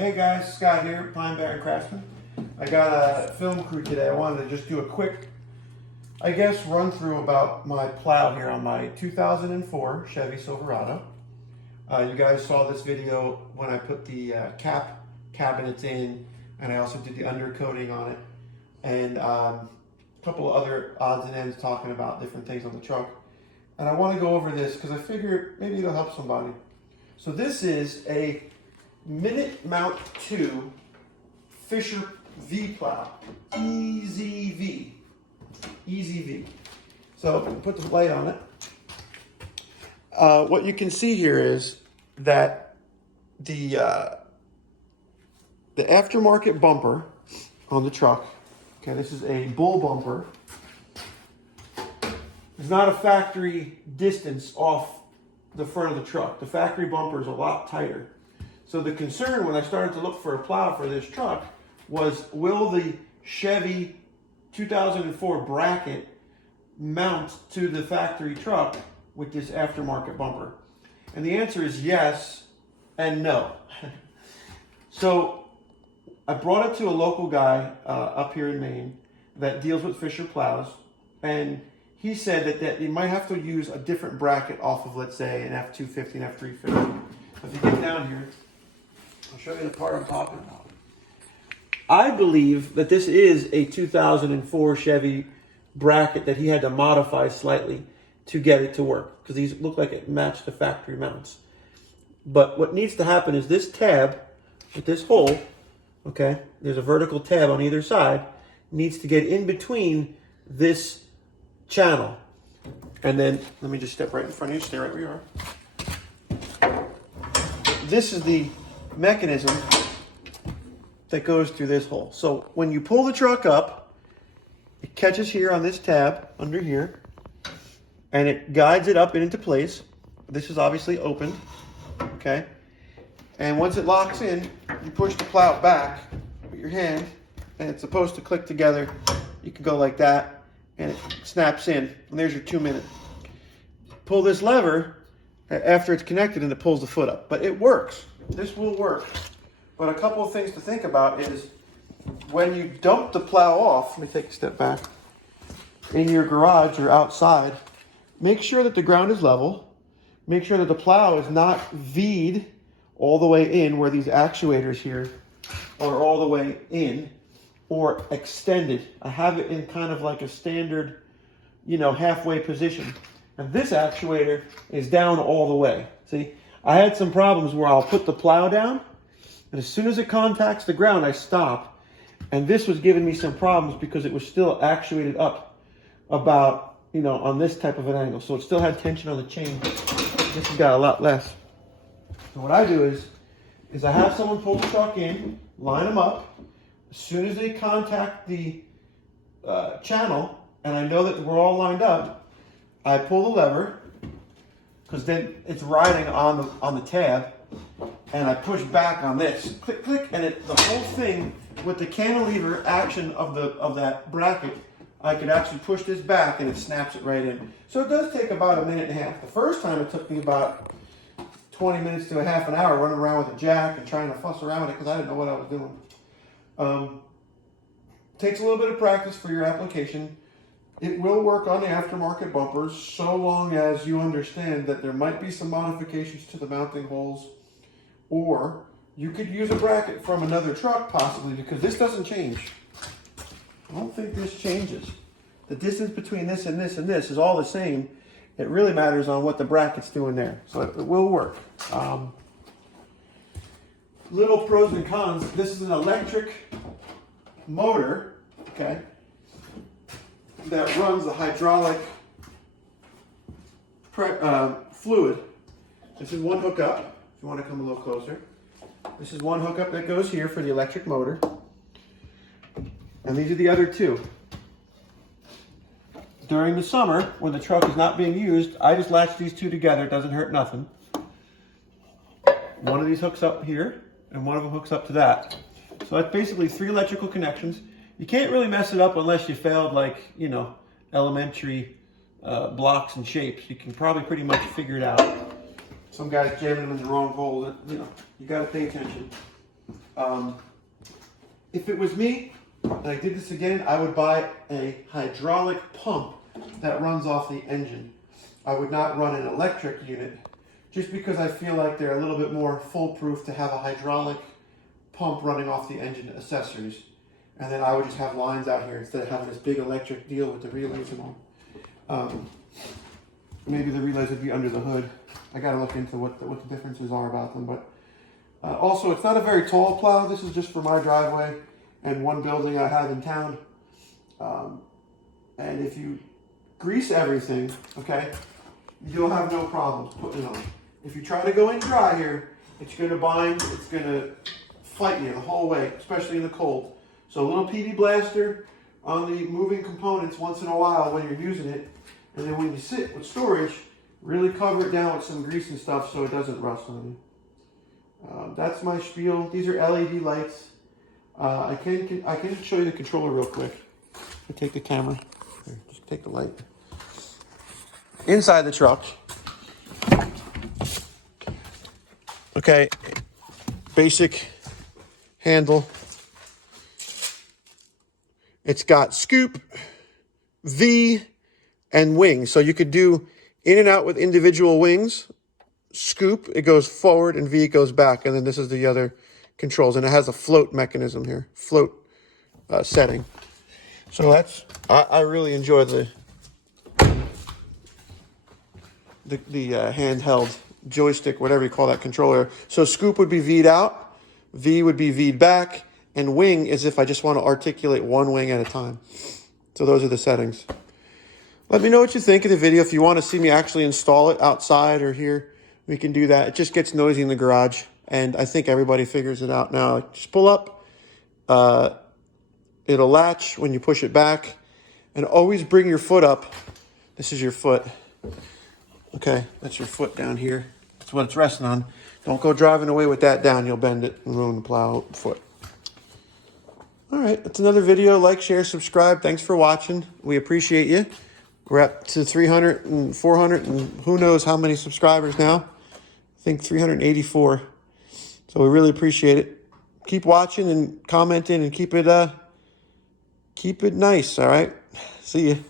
Hey guys, Scott here, Pine Barren Craftsman. I got a film crew today. I wanted to just do a quick, run through about my plow here on my 2004 Chevy Silverado. You guys saw this video when I put the cabinets in, and I also did the undercoating on it, and a couple of other odds and ends talking about different things on the truck. And I want to go over this because I figure maybe it'll help somebody. So this is a Minute Mount 2 Fisher V plow, Easy V. So put the light on it. What you can see here is that the aftermarket bumper on the truck, okay, this is a bull bumper, is not a factory distance off the front of the truck. The factory bumper is a lot tighter. So the concern when I started to look for a plow for this truck was, will the Chevy 2004 bracket mount to the factory truck with this aftermarket bumper? And the answer is yes and no. So I brought it to a local guy up here in Maine that deals with Fisher plows, and he said that you might have to use a different bracket off of, let's say, an F250 and F350. If you get down here, I'll show you the part I'm talking about. I believe that this is a 2004 Chevy bracket that he had to modify slightly to get it to work, because these look like it matched the factory mounts. But what needs to happen is this tab with this hole, okay, there's a vertical tab on either side, needs to get in between this channel. And then, let me just step right in front of you, stay right where you are. This is the mechanism that goes through this hole. So when you pull the truck up, it catches here on this tab under here, and it guides it up into place. This is obviously opened, okay? And once it locks in, you push the plow back with your hand, and it's supposed to click together. You can go like that, and it snaps in, and there's your 2 minute. Pull this lever after it's connected, and it pulls the foot up. But it works. This will work. But a couple of things to think about is when you dump the plow off, let me take a step back, in your garage or outside, make sure that the ground is level. Make sure that the plow is not V'd all the way in where these actuators here are all the way in, or extended. I have it in kind of like a standard, halfway position. And this actuator is down all the way. See, I had some problems where I'll put the plow down, and as soon as it contacts the ground, I stop. And this was giving me some problems because it was still actuated up about, on this type of an angle. So it still had tension on the chain. This has got a lot less. So what I do is I have someone pull the truck in, line them up. As soon as they contact the channel, and I know that we're all lined up, I pull the lever, because then it's riding on the tab, and I push back on this, click, click, and the whole thing with the cantilever action of that bracket, I could actually push this back and it snaps it right in. So it does take about a minute and a half. The first time it took me about 20 minutes to a half an hour running around with a jack and trying to fuss around with it because I didn't know what I was doing. Takes a little bit of practice for your application. It will work on the aftermarket bumpers so long as you understand that there might be some modifications to the mounting holes, or you could use a bracket from another truck possibly, because this doesn't change. I don't think this changes. The distance between this and this and this is all the same. It really matters on what the bracket's doing there. So it will work. Little pros and cons. This is an electric motor, okay, that runs the hydraulic fluid. This is one hookup, if you want to come a little closer. This is one hookup that goes here for the electric motor. And these are the other two. During the summer, when the truck is not being used, I just latch these two together. It doesn't hurt nothing. One of these hooks up here, and one of them hooks up to that. So that's basically 3 electrical connections. You can't really mess it up unless you failed, elementary blocks and shapes. You can probably pretty much figure it out. Some guys jamming them in the wrong hole. You got to pay attention. If it was me, and I did this again, I would buy a hydraulic pump that runs off the engine. I would not run an electric unit, just because I feel like they're a little bit more foolproof to have a hydraulic pump running off the engine accessories. And then I would just have lines out here instead of having this big electric deal with the relays and all. Maybe the relays would be under the hood. I gotta look into what the differences are about them. But also, it's not a very tall plow. This is just for my driveway and one building I have in town. And if you grease everything, okay, you'll have no problems putting it on. If you try to go in dry here, it's gonna bind, it's gonna fight you the whole way, especially in the cold. So a little PB blaster on the moving components once in a while when you're using it. And then when you sit with storage, really cover it down with some grease and stuff so it doesn't rust on you. That's my spiel. These are LED lights. I can show you the controller real quick. I take the camera. Here, just take the light. Inside the truck. Okay, basic handle. It's got scoop, V, and wing. So you could do in and out with individual wings. Scoop, it goes forward, and V, it goes back. And then this is the other controls. And it has a float mechanism here, float setting. So that's, I really enjoy the handheld joystick, whatever you call that controller. So scoop would be V'd out, V would be V'd back, and wing is if I just want to articulate one wing at a time. So those are the settings. Let me know what you think of the video. If you want to see me actually install it outside or here, we can do that. It just gets noisy in the garage, and I think everybody figures it out now. Just pull up. It'll latch when you push it back, and always bring your foot up. This is your foot. Okay, that's your foot down here. That's what it's resting on. Don't go driving away with that down. You'll bend it and ruin the plow foot. All right, that's another video. Like, share, subscribe. Thanks for watching. We appreciate you. We're up to 300 and 400 and who knows how many subscribers now. I think 384. So we really appreciate it. Keep watching and commenting and keep it nice, all right? See you.